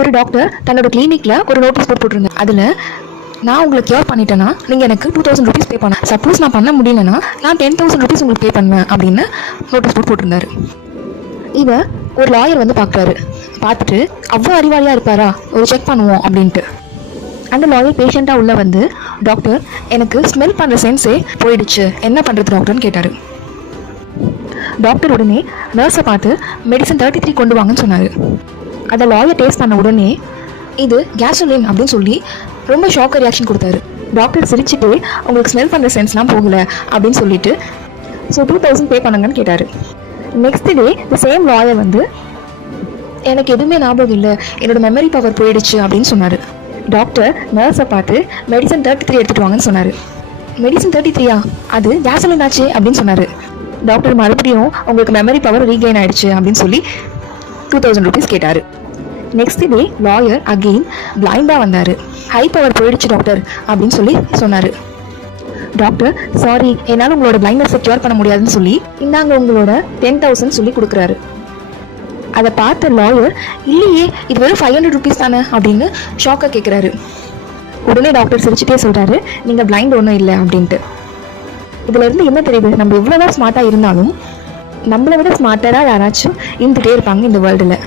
ஒரு டாக்டர் தன்னோட கிளினிக்ல ஒரு நோட்டீஸ் போர்ட் போட்டிருந்தார். அதில் நான் உங்களுக்கு கியூர் பண்ணிட்டேன்னா நீங்கள் எனக்கு 2000 rupees பே பண்ண, சப்போஸ் நான் பண்ண முடியலன்னா நான் 10,000 rupees உங்களுக்கு பே பண்ணுவேன் அப்படின்னு நோட்டீஸ் போர்ட் போட்டிருந்தாரு. இதை ஒரு லாயர் வந்து பார்க்குறாரு. பார்த்துட்டு அவ்வளோ அறிவாளியாக இருப்பாரா, ஒரு செக் பண்ணுவோம் அப்படின்ட்டு. அந்த லாயர் பேஷண்ட்டாக உள்ள வந்து, டாக்டர் எனக்கு ஸ்மெல் பண்ணுற சென்ஸே போயிடுச்சு, என்ன பண்ணுறது டாக்டர்னு கேட்டார். டாக்டர் உடனே நர்ஸை பார்த்து மெடிசன் 33 கொண்டு வாங்கன்னு சொன்னார். அதை லாயர் டேஸ்ட் பண்ண உடனே இது கேசோலின் அப்படின்னு சொல்லி ரொம்ப ஷாக்காக ரியாக்ஷன் கொடுத்தாரு. டாக்டர் சிரிச்சுட்டு உங்களுக்கு ஸ்மெல் பண்ணுற சென்ஸ்லாம் போகலை அப்படின்னு சொல்லிட்டு ஸோ 2000 பே பண்ணுங்கன்னு கேட்டார். Next day the same lawyer வந்து எனக்கு எதுவுமே ஞாபகம் இல்லை, என்னோட மெமரி பவர் போயிடுச்சு அப்படின்னு சொன்னார். டாக்டர் நர்ஸை பார்த்து மெடிசன் 33 எடுத்துகிட்டு வாங்கன்னு சொன்னார். மெடிசன் 33யா, அது கேசோலின் ஆச்சு அப்படின்னு சொன்னார். டாக்டர் மறுபடியும் உங்களுக்கு மெமரி பவர் ரீகெயின் ஆயிடுச்சு அப்படின்னு சொல்லி 2000 rupees கேட்டார். நெக்ஸ்ட் டே லாயர் அகெயின் பிளைண்டாக வந்தார். ஹை பவர் போயிடுச்சு டாக்டர் அப்படின்னு சொல்லி சொன்னார். டாக்டர் சாரி, என்னால் உங்களோட பிளைண்ட்னஸை கியூர் பண்ண முடியாதுன்னு சொல்லி இந்தாங்க உங்களோட 10,000 சொல்லி கொடுக்குறாரு. அதை பார்த்த லாயர் இல்லையே இது வெறும் 500 rupees தானே அப்படின்னு ஷாக்காக கேட்குறாரு. உடனே டாக்டர் சிரிச்சுட்டே சொல்கிறாரு, நீங்கள் பிளைண்ட் ஒன்றும் இல்லை அப்படின்ட்டு. இதிலேருந்து என்ன தெரியுது, நம்ம எவ்வளோதான் ஸ்மார்ட்டாக இருந்தாலும் நம்மளை விட ஸ்மார்ட்டராக யாராச்சும் இருந்துகிட்டே இருப்பாங்க இந்த வேர்ல்டில்.